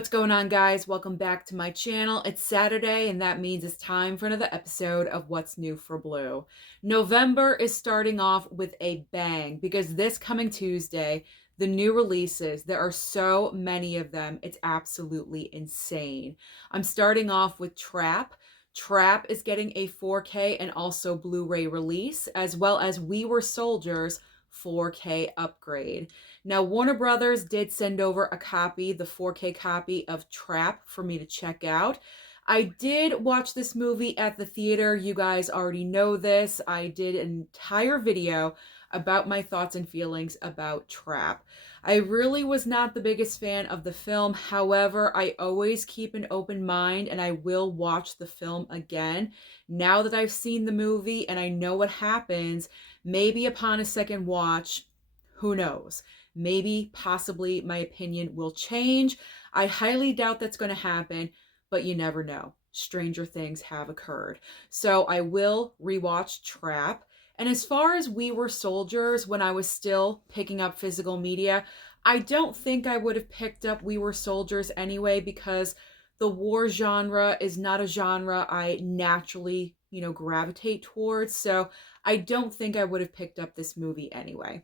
What's going on, guys? Welcome back to my channel. It's Saturday, and that means it's time for another episode of What's New for Blue. November is starting off with a bang because this coming Tuesday, the new releases, there are so many of them. It's absolutely insane. I'm starting off with Trap. Trap is getting a 4K and also Blu-ray release, as well as We Were Soldiers 4K upgrade. Now, Warner Brothers did send over a copy, the 4K copy of Trap, for me to check out. I did watch this movie at the theater. You guys already know this. I did an entire video about my thoughts and feelings about Trap. I really was not the biggest fan of the film. However, I always keep an open mind and I will watch the film again. Now that I've seen the movie and I know what happens, maybe upon a second watch, who knows? Maybe, possibly, my opinion will change. I highly doubt that's going to happen, but you never know. Stranger things have occurred. So I will rewatch Trap. And as far as We Were Soldiers, when I was still picking up physical media, I don't think I would have picked up We Were Soldiers anyway, because the war genre is not a genre I naturally, gravitate towards. So I don't think I would have picked up this movie anyway.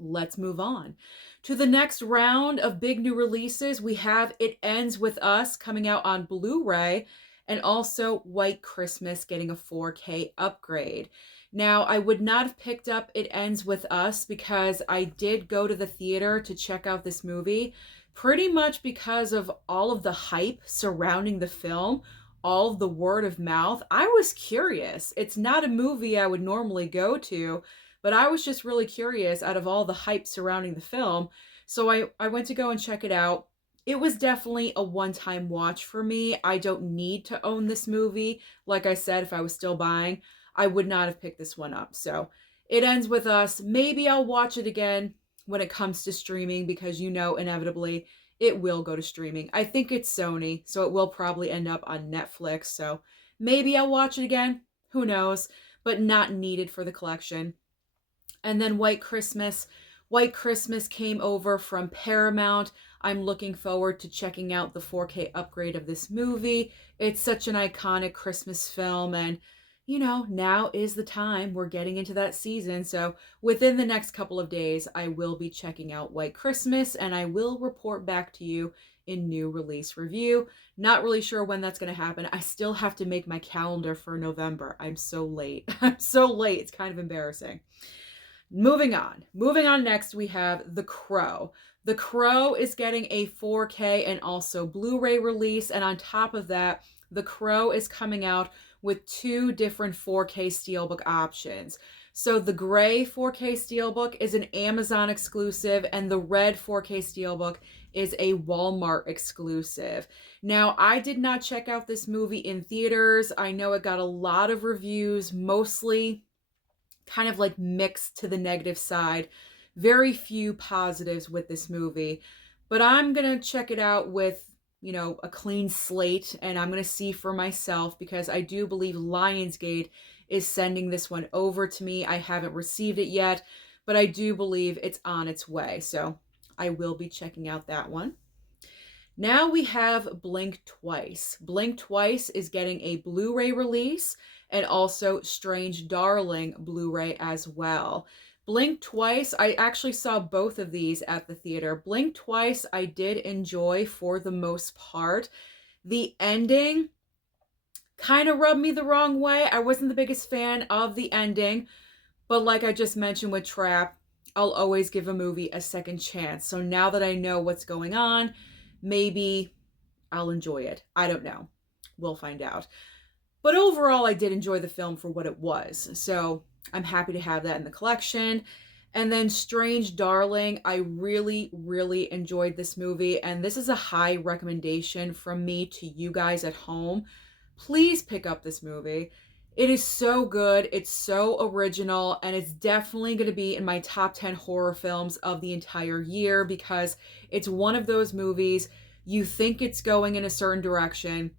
Let's move on to the next round of big new releases. We have It Ends With Us coming out on Blu-ray, and also White Christmas getting a 4K upgrade. Now, I would not have picked up It Ends With Us because I did go to the theater to check out this movie, pretty much because of all of the hype surrounding the film, all of the word of mouth. I was curious. It's not a movie I would normally go to, but I was just really curious out of all the hype surrounding the film. So I went to go and check it out. It was definitely a one-time watch for me. I don't need to own this movie. Like I said, if I was still buying, I would not have picked this one up. So It Ends With Us. Maybe I'll watch it again when it comes to streaming because, inevitably it will go to streaming. I think it's Sony, so it will probably end up on Netflix. So maybe I'll watch it again. Who knows? But not needed for the collection. And then White Christmas. White Christmas came over from Paramount. I'm looking forward to checking out the 4K upgrade of this movie. It's such an iconic Christmas film, and now is the time. We're getting into that season. So within the next couple of days, I will be checking out White Christmas, and I will report back to you in new release review. Not really sure when that's going to happen. I still have to make my calendar for November. I'm so late. I'm so late. It's kind of embarrassing. Moving on. Next, we have The Crow. The Crow is getting a 4K and also Blu-ray release. And on top of that, The Crow is coming out with two different 4K Steelbook options. So the gray 4K Steelbook is an Amazon exclusive, and the red 4K Steelbook is a Walmart exclusive. Now, I did not check out this movie in theaters. I know it got a lot of reviews, mostly kind of like mixed to the negative side. Very few positives with this movie. But I'm going to check it out with, a clean slate, and I'm going to see for myself because I do believe Lionsgate is sending this one over to me. I haven't received it yet, but I do believe it's on its way. So I will be checking out that one. Now we have Blink Twice. Blink Twice is getting a Blu-ray release and also Strange Darling Blu-ray as well. Blink Twice, I actually saw both of these at the theater. Blink Twice I did enjoy for the most part. The ending kind of rubbed me the wrong way. I wasn't the biggest fan of the ending, but like I just mentioned with Trap, I'll always give a movie a second chance. So now that I know what's going on, maybe I'll enjoy it. I don't know. We'll find out. But overall, I did enjoy the film for what it was. So I'm happy to have that in the collection. And then Strange Darling, I really, really enjoyed this movie. And this is a high recommendation from me to you guys at home. Please pick up this movie. It is so good. It's so original. And it's definitely going to be in my top 10 horror films of the entire year because it's one of those movies you think it's going in a certain direction,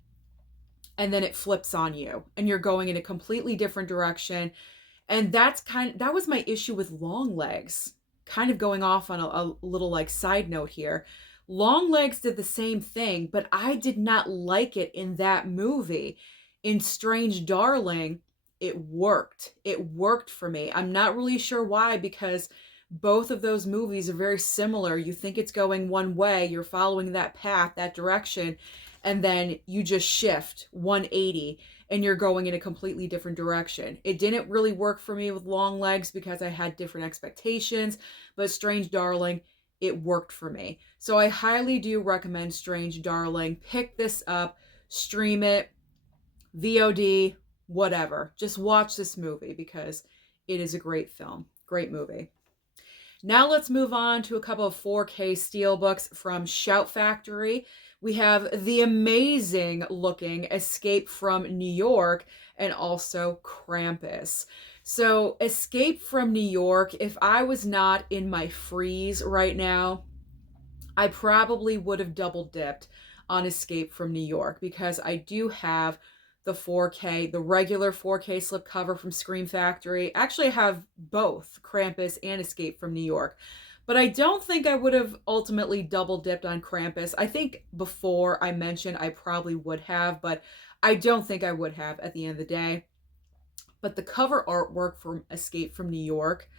and then it flips on you and you're going in a completely different direction. And that was my issue with Long Legs. Kind of going off on a little like side note here. Longlegs did the same thing, but I did not like it in that movie. In Strange Darling, it worked. It worked for me. I'm not really sure why, because both of those movies are very similar. You think it's going one way, you're following that path, that direction, and then you just shift 180 and you're going in a completely different direction. It didn't really work for me with Longlegs because I had different expectations, but Strange Darling, it worked for me. So I highly do recommend Strange Darling. Pick this up, stream it, VOD, whatever. Just watch this movie because it is a great film. Great movie. Now let's move on to a couple of 4K steelbooks from Shout Factory. We have the amazing looking Escape from New York and also Krampus. So Escape from New York, if I was not in my freeze right now, I probably would have double dipped on Escape from New York because I do have the 4K, the regular 4K slipcover from Scream Factory. Actually, I have both Krampus and Escape from New York. But I don't think I would have ultimately double dipped on Krampus. I think before I mentioned I probably would have, but I don't think I would have at the end of the day. But the cover artwork from Escape from New York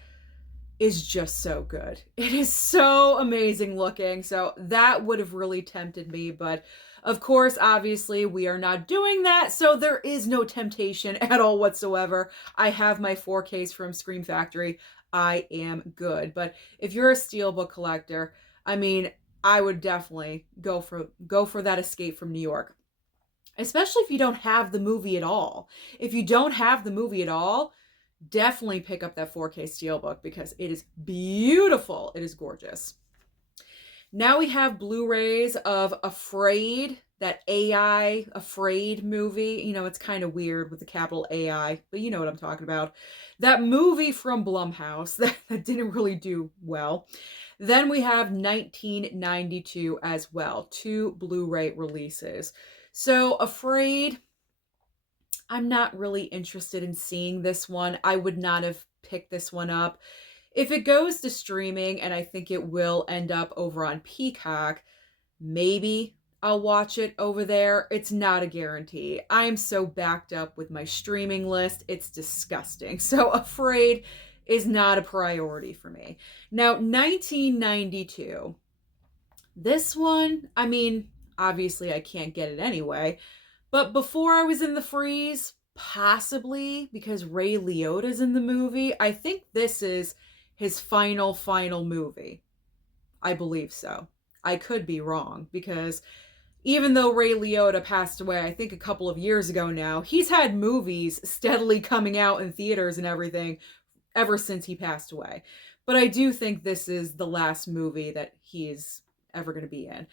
is just so good. It is so amazing looking. So that would have really tempted me. But of course, obviously, we are not doing that. So there is no temptation at all whatsoever. I have my 4Ks from Scream Factory. I am good. But if you're a steelbook collector, I mean, I would definitely go for that Escape from New York. Especially if you don't have the movie at all. If you don't have the movie at all, definitely pick up that 4K steelbook because it is beautiful. It is gorgeous. Now we have Blu-rays of Afraid, that AI Afraid movie. You know, it's kind of weird with the capital AI, but you know what I'm talking about. That movie from Blumhouse that didn't really do well. Then we have 1992 as well, 2 Blu-ray releases. So Afraid, I'm not really interested in seeing this one. I would not have picked this one up. If it goes to streaming, and I think it will end up over on Peacock, maybe I'll watch it over there. It's not a guarantee. I am so backed up with my streaming list. It's disgusting. So Afraid is not a priority for me. Now, 1992. This one, I mean, obviously I can't get it anyway. But before I was in the freeze, possibly because Ray Liotta's in the movie, I think this is his final movie. I believe so. I could be wrong because even though Ray Liotta passed away, I think a couple of years ago now, he's had movies steadily coming out in theaters and everything ever since he passed away. But I do think this is the last movie that he's ever going to be in.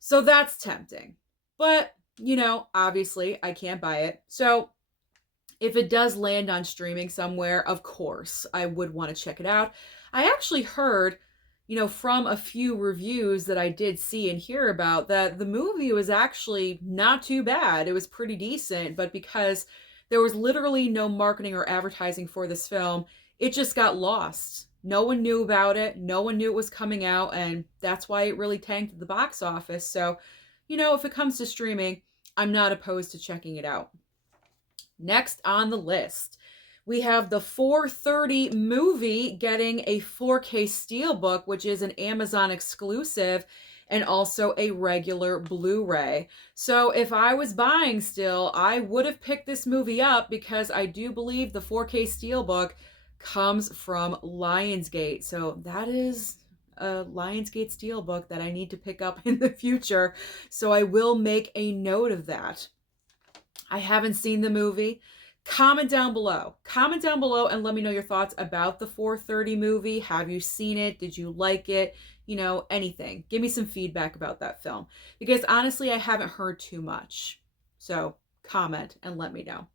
So that's tempting. But you know, obviously I can't buy it. So if it does land on streaming somewhere, of course, I would want to check it out. I actually heard, you know, from a few reviews that I did see and hear about that the movie was actually not too bad. It was pretty decent, but because there was literally no marketing or advertising for this film, it just got lost. No one knew about it. No one knew it was coming out, and that's why it really tanked at the box office. So, you know, if it comes to streaming, I'm not opposed to checking it out. Next on the list, we have the 4:30 movie getting a 4K steelbook, which is an Amazon exclusive, and also a regular Blu-ray. So if I was buying still, I would have picked this movie up because I do believe the 4K steelbook comes from Lionsgate. So that is a Lionsgate steelbook that I need to pick up in the future. So I will make a note of that. I haven't seen the movie. Comment down below. Comment down below and let me know your thoughts about the 4:30 movie. Have you seen it? Did you like it? You know, anything. Give me some feedback about that film. Because honestly, I haven't heard too much. So comment and let me know.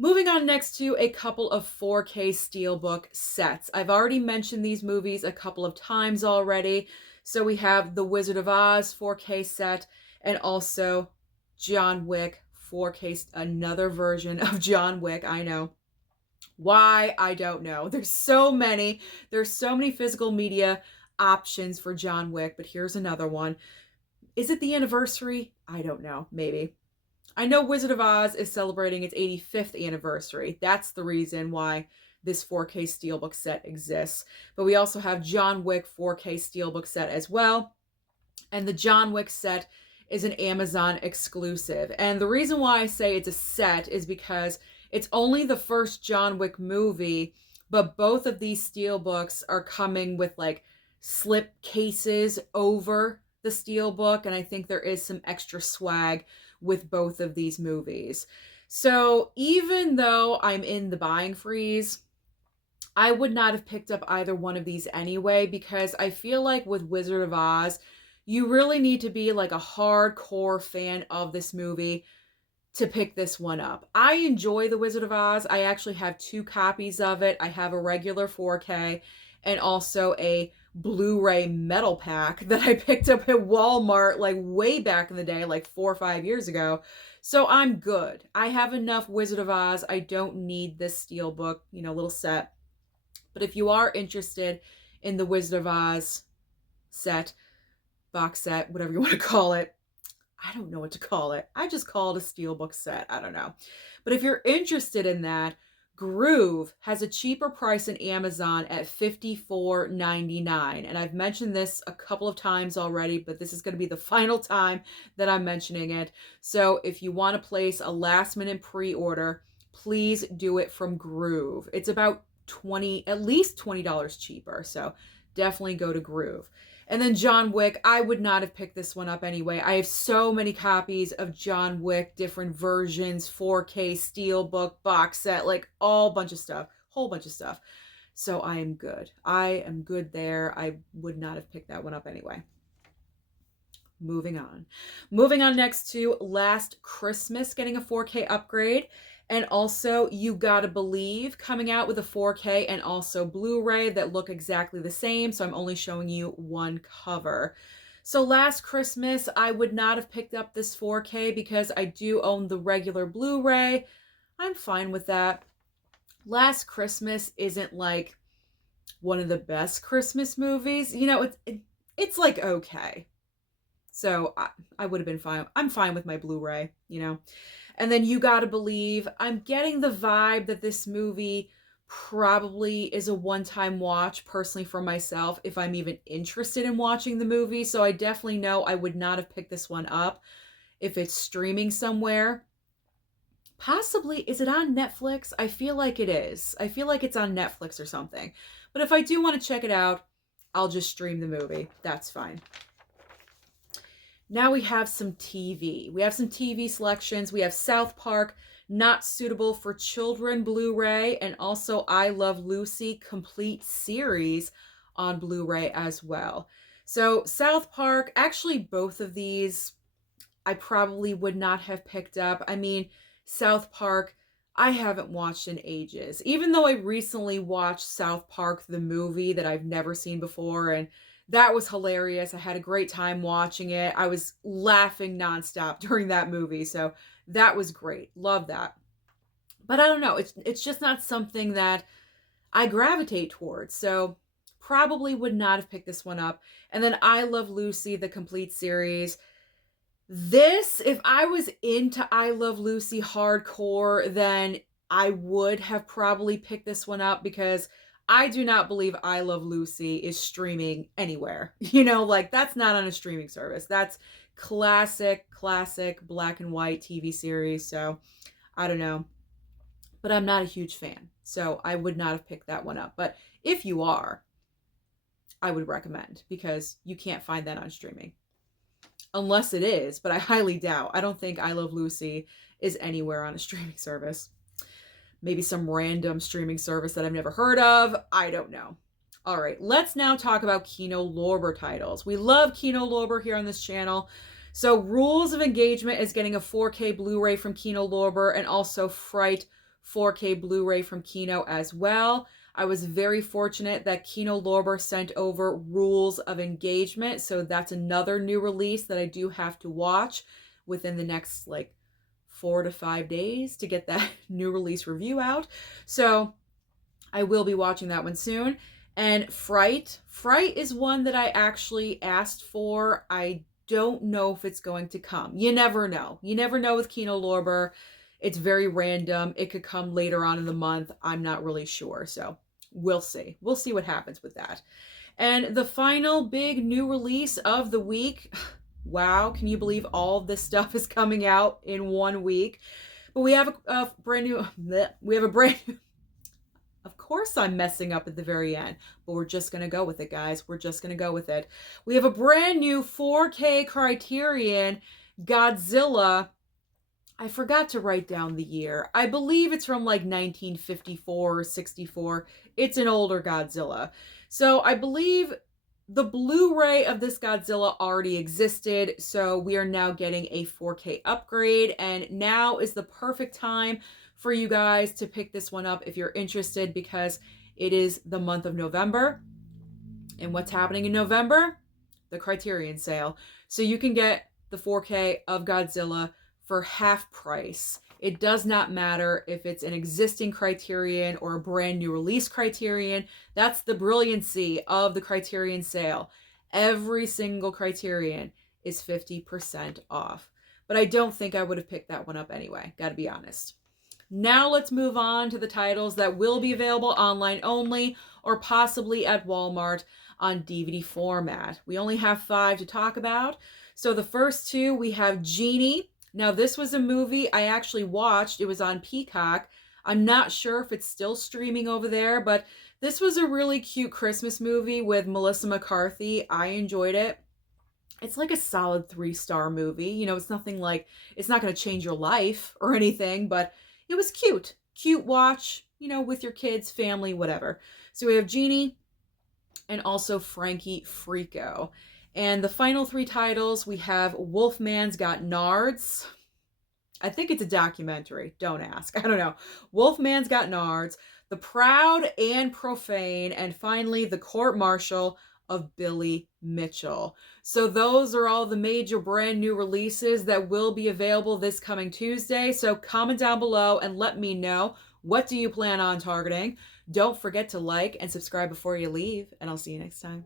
Moving on next to a couple of 4K Steelbook sets. I've already mentioned these movies a couple of times already. So we have The Wizard of Oz 4K set and also John Wick 4K, another version of John Wick. I know. Why? I don't know. There's so many. There's so many physical media options for John Wick, but here's another one. Is it the anniversary? I don't know. Maybe. I know Wizard of Oz is celebrating its 85th anniversary. That's the reason why this 4K Steelbook set exists. But we also have John Wick 4K Steelbook set as well. And the John Wick set is an Amazon exclusive. And the reason why I say it's a set is because it's only the first John Wick movie, but both of these steelbooks are coming with like slip cases over the steelbook, and I think there is some extra swag with both of these movies. So even though I'm in the buying freeze, I would not have picked up either one of these anyway, because I feel like with Wizard of Oz, you really need to be like a hardcore fan of this movie to pick this one up. I enjoy The Wizard of Oz. I actually have 2 copies of it. I have a regular 4K and also a Blu-ray metal pack that I picked up at Walmart like way back in the day, like 4 or 5 years ago. So I'm good. I have enough Wizard of Oz. I don't need this steelbook, little set. But if you are interested in the Wizard of Oz set, box set, whatever you want to call it, I don't know what to call it. I just call it a steelbook set. I don't know. But if you're interested in that, Groove has a cheaper price in Amazon at $54.99. And I've mentioned this a couple of times already, but this is going to be the final time that I'm mentioning it. So if you want to place a last minute pre-order, please do it from Groove. It's about at least $20 cheaper. So definitely go to Groove. And then John Wick, I would not have picked this one up anyway. I have so many copies of John Wick, different versions, 4K, steelbook, box set, like all bunch of stuff, whole bunch of stuff. So I am good. I am good there. I would not have picked that one up anyway. Moving on. Moving on next to Last Christmas getting a 4K upgrade. And also You Gotta Believe coming out with a 4K and also Blu-ray that look exactly the same. So I'm only showing you one cover. So Last Christmas, I would not have picked up this 4K because I do own the regular Blu-ray. I'm fine with that. Last Christmas isn't like one of the best Christmas movies. It's like okay. So I would have been fine. I'm fine with my Blu-ray, And then You Gotta Believe, I'm getting the vibe that this movie probably is a one-time watch, personally for myself, if I'm even interested in watching the movie. So I definitely know I would not have picked this one up if it's streaming somewhere. Possibly, is it on Netflix? I feel like it is. I feel like it's on Netflix or something. But if I do want to check it out, I'll just stream the movie. That's fine. Now we have some TV. We have some TV selections. We have South Park, Not Suitable for Children Blu-ray, and also I Love Lucy complete series on Blu-ray as well. So South Park, actually both of these I probably would not have picked up. I mean, South Park, I haven't watched in ages. Even though I recently watched South Park, the movie that I've never seen before, and that was hilarious. I had a great time watching it. I was laughing nonstop during that movie. So that was great. Love that. But I don't know. It's just not something that I gravitate towards. So probably would not have picked this one up. And then I Love Lucy, the complete series. This, if I was into I Love Lucy hardcore, then I would have probably picked this one up because I do not believe I Love Lucy is streaming anywhere. That's not on a streaming service. That's classic black and white TV series. So I don't know. But I'm not a huge fan. So I would not have picked that one up. But if you are, I would recommend because you can't find that on streaming. Unless it is, but I highly doubt. I don't think I Love Lucy is anywhere on a streaming service. Maybe some random streaming service that I've never heard of. I don't know. All right, let's now talk about KinoLBer titles. We love KinoLBer here on this channel. So Rules of Engagement is getting a 4K Blu-ray from KinoLBer and also Fright 4K Blu-ray from Kino as well. I was very fortunate that KinoLBer sent over Rules of Engagement. So that's another new release that I do have to watch within the next 4 to 5 days to get that new release review out. So I will be watching that one soon. And Fright. Fright is one that I actually asked for. I don't know if it's going to come. You never know. You never know with KinoLBer. It's very random. It could come later on in the month. I'm not really sure. So we'll see. We'll see what happens with that. And the final big new release of the week. Wow, can you believe all of this stuff is coming out in 1 week? But we have a brand new, of course I'm messing up at the very end, but we're just going to go with it, guys. We're just going to go with it. We have a brand new 4K Criterion Godzilla. I forgot to write down the year. I believe it's from like 1954 or 64. It's an older Godzilla. So I believe the Blu-ray of this Godzilla already existed, so we are now getting a 4K upgrade, and now is the perfect time for you guys to pick this one up if you're interested, because it is the month of November. And what's happening in November? The Criterion sale. So you can get the 4K of Godzilla for half price. It does not matter if it's an existing Criterion or a brand new release Criterion. That's the brilliancy of the Criterion sale. Every single Criterion is 50% off. But I don't think I would have picked that one up anyway, gotta be honest. Now let's move on to the titles that will be available online only or possibly at Walmart on DVD format. We only have 5 to talk about. So the first 2, we have Genie. Now, this was a movie I actually watched. It was on Peacock. I'm not sure if it's still streaming over there, but this was a really cute Christmas movie with Melissa McCarthy. I enjoyed it. It's like a solid 3-star movie. You know, it's nothing like, it's not going to change your life or anything, but it was cute. Cute watch, you know, with your kids, family, whatever. So we have Genie and also Frankie Freako. And the final 3 titles, we have Wolfman's Got Nards. I think it's a documentary. Don't ask. I don't know. Wolfman's Got Nards, The Proud and Profane, and finally, The Court Martial of Billy Mitchell. So those are all the major brand new releases that will be available this coming Tuesday. So comment down below and let me know, what do you plan on targeting? Don't forget to like and subscribe before you leave, and I'll see you next time.